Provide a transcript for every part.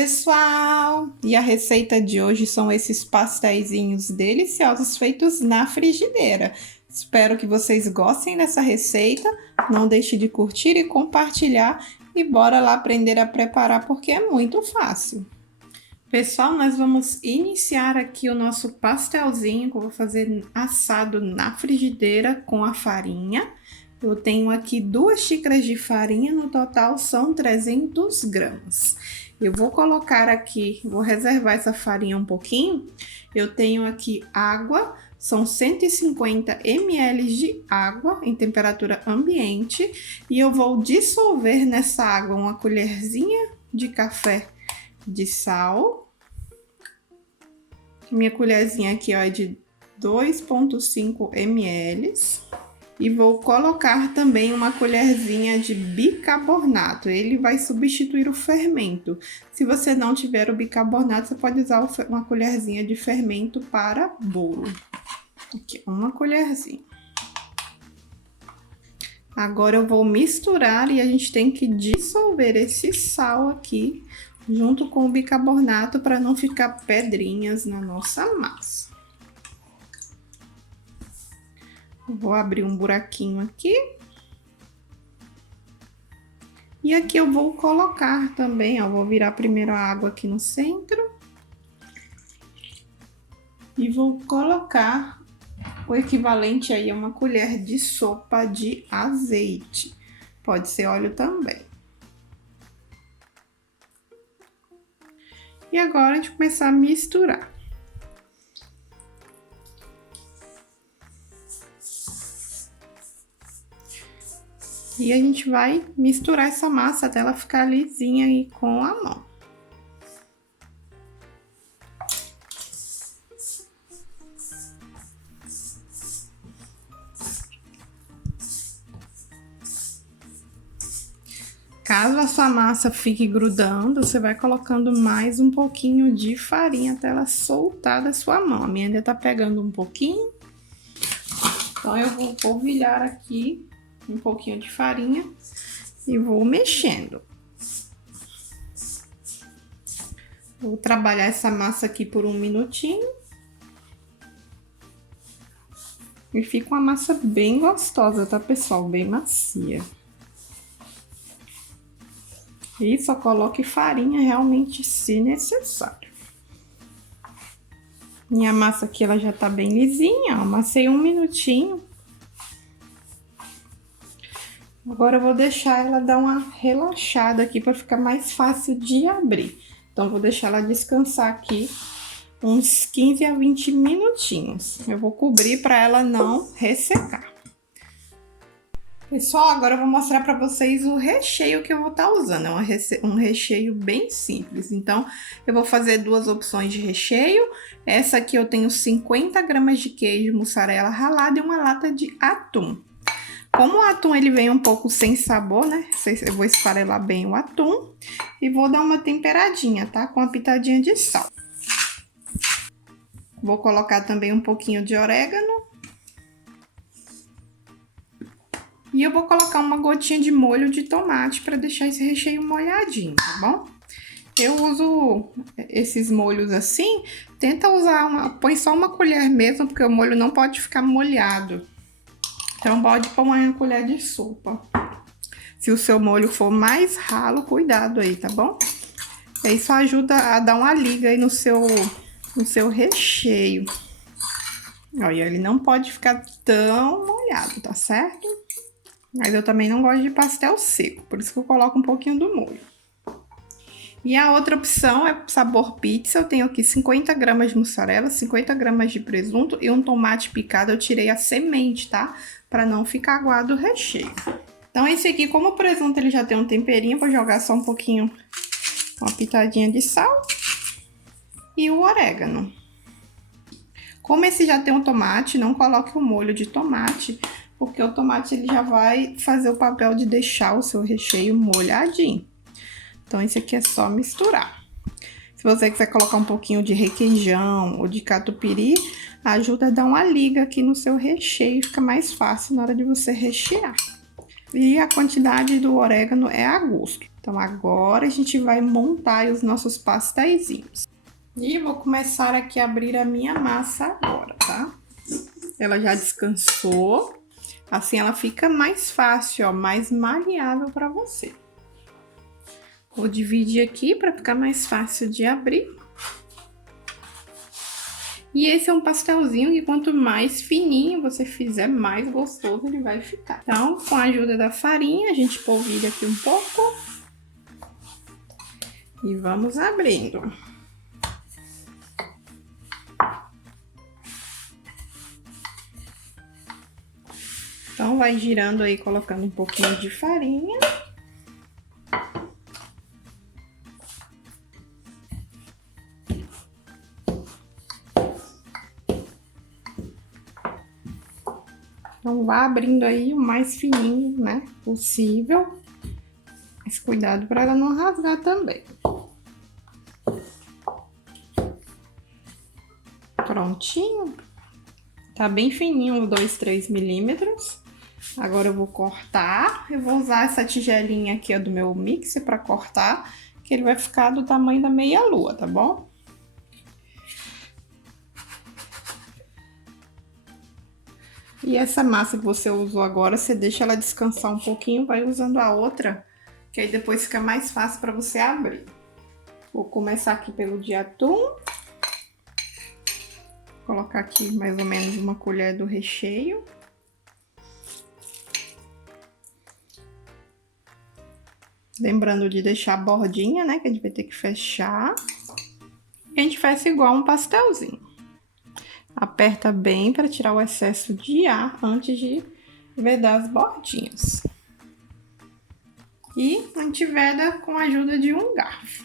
pessoal! E a receita de hoje são esses pasteizinhos deliciosos feitos na frigideira. Espero que vocês gostem dessa receita. Não deixe de curtir e compartilhar. E bora lá aprender a preparar porque é muito fácil. Pessoal, nós vamos iniciar aqui o nosso pastelzinho que eu vou fazer assado na frigideira com a farinha. Eu tenho aqui 2 xícaras de farinha, no total são 300 gramas. Eu vou colocar aqui, vou reservar essa farinha um pouquinho. Eu tenho aqui água, são 150 ml de água em temperatura ambiente. E eu vou dissolver nessa água uma colherzinha de café de sal. Minha colherzinha aqui, ó, é de 2,5 ml. E vou colocar também uma colherzinha de bicarbonato. Ele vai substituir o fermento. Se você não tiver o bicarbonato, você pode usar uma colherzinha de fermento para bolo. Aqui, uma colherzinha. Agora eu vou misturar e a gente tem que dissolver esse sal aqui junto com o bicarbonato para não ficar pedrinhas na nossa massa. Vou abrir um buraquinho aqui. E aqui eu vou colocar também, ó, vou virar primeiro a água aqui no centro. E vou colocar o equivalente aí a uma colher de sopa de azeite. Pode ser óleo também. E agora a gente começar a misturar. E a gente vai misturar essa massa até ela ficar lisinha aí com a mão. Caso a sua massa fique grudando, você vai colocando mais um pouquinho de farinha até ela soltar da sua mão. A minha ainda tá pegando um pouquinho. Então eu vou polvilhar aqui um pouquinho de farinha e vou mexendo. Vou trabalhar essa massa aqui por 1 minutinho. E fica uma massa bem gostosa, tá, pessoal? Bem macia. E só coloque farinha realmente se necessário. Minha massa aqui, ela já tá bem lisinha, ó. Amassei 1 minutinho. Agora eu vou deixar ela dar uma relaxada aqui para ficar mais fácil de abrir. Então, vou deixar ela descansar aqui uns 15 a 20 minutinhos. Eu vou cobrir para ela não ressecar. Pessoal, agora eu vou mostrar para vocês o recheio que eu vou estar usando. É um recheio bem simples. Então, eu vou fazer 2 opções de recheio. Essa aqui eu tenho 50 gramas de queijo mussarela ralado e uma lata de atum. Como o atum ele vem um pouco sem sabor, né? Eu vou esfarelar bem o atum e vou dar uma temperadinha, tá? Com uma pitadinha de sal. Vou colocar também um pouquinho de orégano. E eu vou colocar uma gotinha de molho de tomate para deixar esse recheio molhadinho, tá bom? Eu uso esses molhos assim, tenta usar põe só uma colher mesmo, porque o molho não pode ficar molhado. Então, pode pôr uma colher de sopa. Se o seu molho for mais ralo, cuidado aí, tá bom? Isso ajuda a dar uma liga aí no seu recheio. Olha, ele não pode ficar tão molhado, tá certo? Mas eu também não gosto de pastel seco, por isso que eu coloco um pouquinho do molho. E a outra opção é sabor pizza. Eu tenho aqui 50 gramas de mussarela, 50 gramas de presunto e um tomate picado. Eu tirei a semente, tá? Para não ficar aguado o recheio. Então, esse aqui, como o presunto ele já tem um temperinho, vou jogar só um pouquinho, uma pitadinha de sal e o orégano. Como esse já tem um tomate, não coloque o molho de tomate, porque o tomate ele já vai fazer o papel de deixar o seu recheio molhadinho. Então, esse aqui é só misturar. Se você quiser colocar um pouquinho de requeijão ou de catupiry, ajuda a dar uma liga aqui no seu recheio, fica mais fácil na hora de você rechear. E a quantidade do orégano é a gosto. Então, agora a gente vai montar os nossos pastéisinhos. E eu vou começar aqui a abrir a minha massa agora, tá? Ela já descansou. Assim ela fica mais fácil, ó, mais maleável para você. Vou dividir aqui para ficar mais fácil de abrir. E esse é um pastelzinho que quanto mais fininho você fizer, mais gostoso ele vai ficar. Então, com a ajuda da farinha, a gente polvilha aqui um pouco. E vamos abrindo. Então, vai girando aí, colocando um pouquinho de farinha. Então, vá abrindo aí o mais fininho, né, possível. Mas cuidado para ela não rasgar também. Prontinho. Tá bem fininho, 2, 3 milímetros. Agora eu vou cortar. Eu vou usar essa tigelinha aqui, ó, do meu mixer para cortar, que ele vai ficar do tamanho da meia-lua, tá bom? E essa massa que você usou agora, você deixa ela descansar um pouquinho, vai usando a outra, que aí depois fica mais fácil para você abrir. Vou começar aqui pelo de atum. Vou colocar aqui mais ou menos uma colher do recheio. Lembrando de deixar a bordinha, né, que a gente vai ter que fechar. E a gente faz igual um pastelzinho. Aperta bem para tirar o excesso de ar antes de vedar as bordinhas. E a gente veda com a ajuda de um garfo.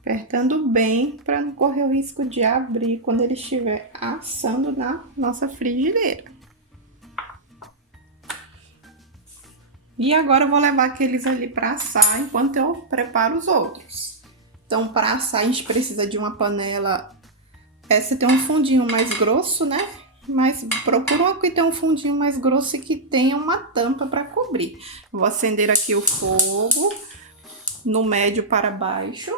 Apertando bem para não correr o risco de abrir quando ele estiver assando na nossa frigideira. E agora eu vou levar aqueles ali para assar enquanto eu preparo os outros. Então, para assar a gente precisa de uma panela. Essa tem um fundinho mais grosso, né? Mas procura uma que tem um fundinho mais grosso e que tenha uma tampa para cobrir. Vou acender aqui o fogo no médio para baixo.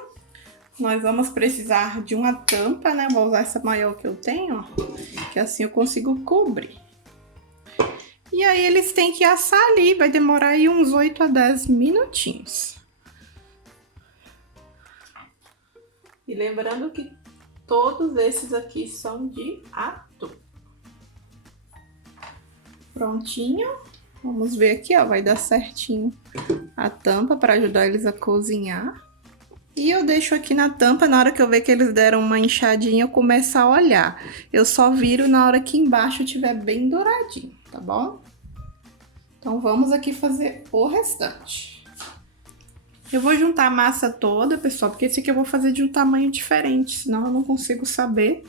Nós vamos precisar de uma tampa, né? Vou usar essa maior que eu tenho, ó, que assim eu consigo cobrir. E aí eles têm que assar ali, vai demorar aí uns 8 a 10 minutinhos. E lembrando que todos esses aqui são de atum. Prontinho. Vamos ver aqui, ó, vai dar certinho a tampa para ajudar eles a cozinhar. E eu deixo aqui na tampa, na hora que eu ver que eles deram uma inchadinha, eu começo a olhar. Eu só viro na hora que embaixo estiver bem douradinho, tá bom? Então, vamos aqui fazer o restante. Eu vou juntar a massa toda, pessoal, porque esse aqui eu vou fazer de um tamanho diferente, senão eu não consigo saber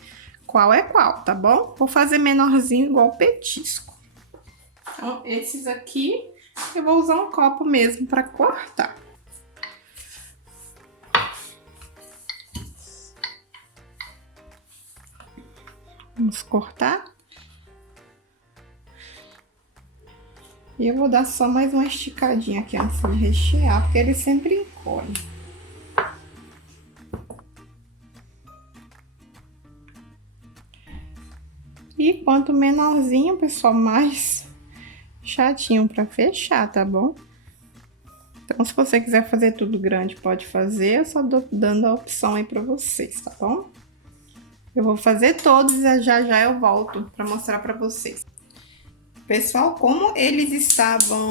qual é qual, tá bom? Vou fazer menorzinho, igual petisco. Então, esses aqui, eu vou usar um copo mesmo para cortar. Vamos cortar. E eu vou dar só mais uma esticadinha aqui antes de rechear, porque ele sempre encolhe. E quanto menorzinho, pessoal, mais chatinho para fechar, tá bom? Então, se você quiser fazer tudo grande, pode fazer. Eu só tô dando a opção aí para vocês, tá bom? Eu vou fazer todos e já já eu volto para mostrar para vocês. Pessoal, como eles estavam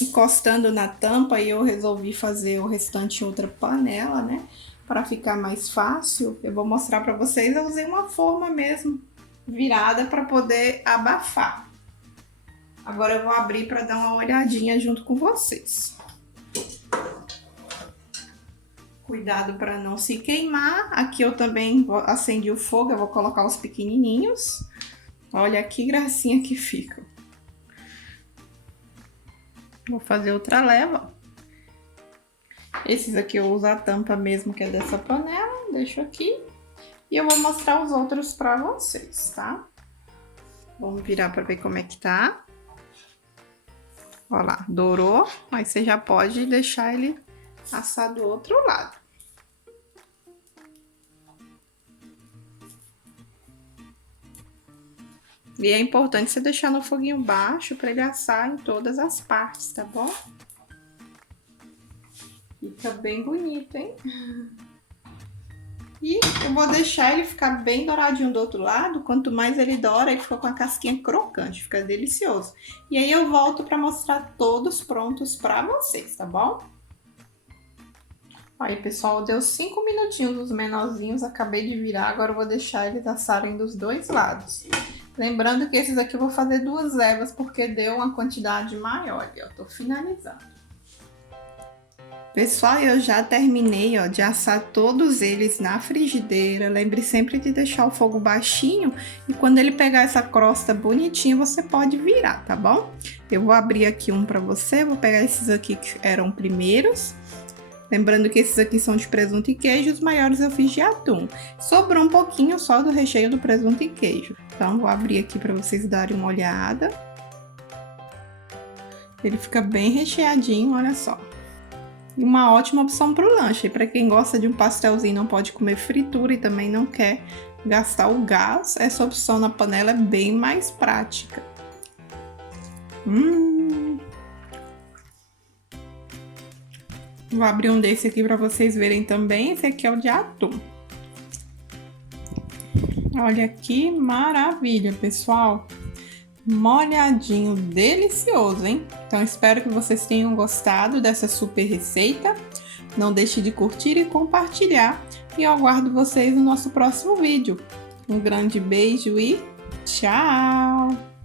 encostando na tampa e eu resolvi fazer o restante em outra panela, né? Para ficar mais fácil, eu vou mostrar para vocês. Eu usei uma forma mesmo virada para poder abafar. Agora eu vou abrir para dar uma olhadinha junto com vocês. Cuidado para não se queimar. Aqui eu também acendi o fogo, eu vou colocar os pequenininhos. Olha que gracinha que fica. Vou fazer outra leva. Esses aqui eu uso a tampa mesmo, que é dessa panela. Deixo aqui. E eu vou mostrar os outros pra vocês, tá? Vamos virar para ver como é que tá. Ó lá, dourou, mas você já pode deixar ele assar do outro lado. E é importante você deixar no foguinho baixo para ele assar em todas as partes, tá bom? Fica bem bonito, hein? E eu vou deixar ele ficar bem douradinho do outro lado. Quanto mais ele doura, ele fica com a casquinha crocante, fica delicioso. E aí eu volto para mostrar todos prontos para vocês, tá bom? Aí, pessoal, deu 5 minutinhos os menorzinhos, acabei de virar, agora eu vou deixar eles assarem dos dois lados. Lembrando que esses aqui eu vou fazer 2 levas, porque deu uma quantidade maior, ó, tô finalizando. Pessoal, eu já terminei, ó, de assar todos eles na frigideira. Lembre sempre de deixar o fogo baixinho e quando ele pegar essa crosta bonitinha, você pode virar, tá bom? Eu vou abrir aqui um pra você, vou pegar esses aqui que eram primeiros. Lembrando que esses aqui são de presunto e queijo, os maiores eu fiz de atum. Sobrou um pouquinho só do recheio do presunto e queijo. Então, vou abrir aqui para vocês darem uma olhada. Ele fica bem recheadinho, olha só. E uma ótima opção para o lanche. Para quem gosta de um pastelzinho, não pode comer fritura e também não quer gastar o gás, essa opção na panela é bem mais prática. Vou abrir um desse aqui para vocês verem também. Esse aqui é o de atum. Olha que maravilha, pessoal. Molhadinho, delicioso, hein? Então, espero que vocês tenham gostado dessa super receita. Não deixe de curtir e compartilhar. E eu aguardo vocês no nosso próximo vídeo. Um grande beijo e tchau!